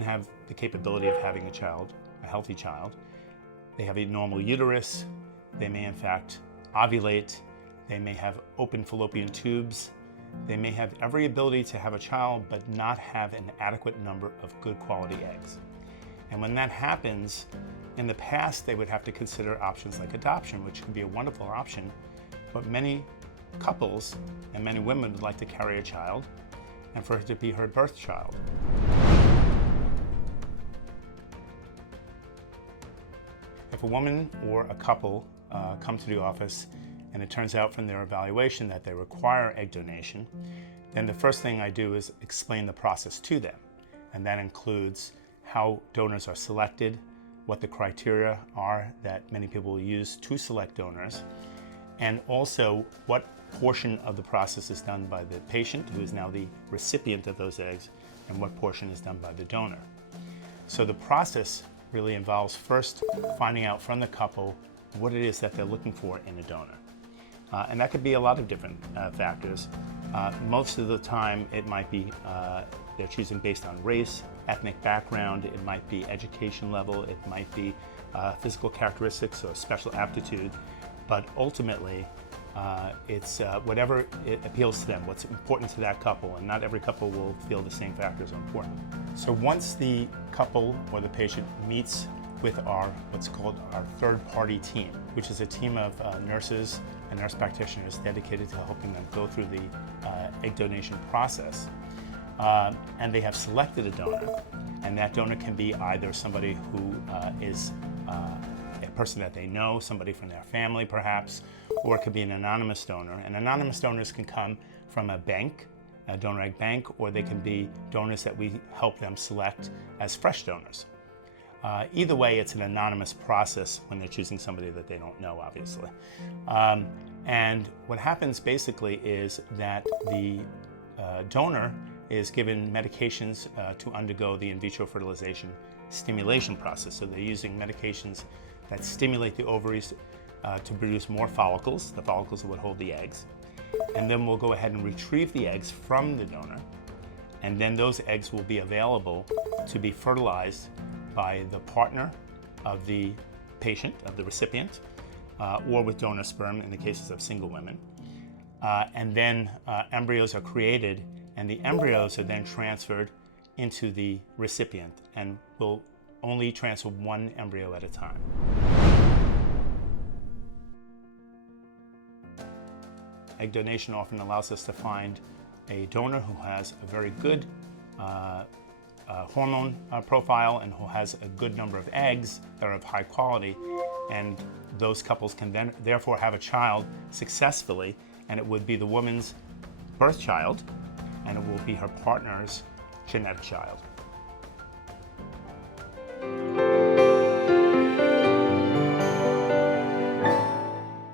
women have the capability of having a child, a healthy child. They have a normal uterus. They may in fact ovulate. They may have open fallopian tubes. They may have every ability to have a child, but not have an adequate number of good quality eggs. And when that happens, in the past, they would have to consider options like adoption, which can be a wonderful option, but many couples and many women would like to carry a child and for it to be her birth child. If a woman or a couple come to the office and it turns out from their evaluation that they require egg donation, then the first thing I do is explain the process to them. And that includes how donors are selected, what the criteria are that many people will use to select donors, and also what portion of the process is done by the patient, who is now the recipient of those eggs, and what portion is done by the donor. So the process really involves first finding out from the couple what it is that they're looking for in a donor. And that could be a lot of different factors. Most of the time it might be they're choosing based on race, ethnic background, it might be education level, it might be physical characteristics or special aptitude, but ultimately it's whatever it appeals to them, what's important to that couple, and not every couple will feel the same factors are important. So once the couple or the patient meets with what's called our third-party team, which is a team of nurses and nurse practitioners dedicated to helping them go through the egg donation process, and they have selected a donor, and that donor can be either somebody who is a person that they know, somebody from their family perhaps, or it could be an anonymous donor. And anonymous donors can come from a bank, a donor egg bank, or they can be donors that we help them select as fresh donors. Either way, it's an anonymous process when they're choosing somebody that they don't know, obviously. And what happens basically is that the donor is given medications to undergo the in vitro fertilization stimulation process. So they're using medications that stimulate the ovaries to produce more follicles. The follicles are what hold the eggs. And then we'll go ahead and retrieve the eggs from the donor. And then those eggs will be available to be fertilized by the partner of the patient, of the recipient, or with donor sperm in the cases of single women. And then embryos are created, and the embryos are then transferred into the recipient, and will only transfer one embryo at a time. Egg donation often allows us to find a donor who has a very good hormone profile and who has a good number of eggs that are of high quality, and those couples can then therefore have a child successfully, and it would be the woman's birth child and it will be her partner's genetic child.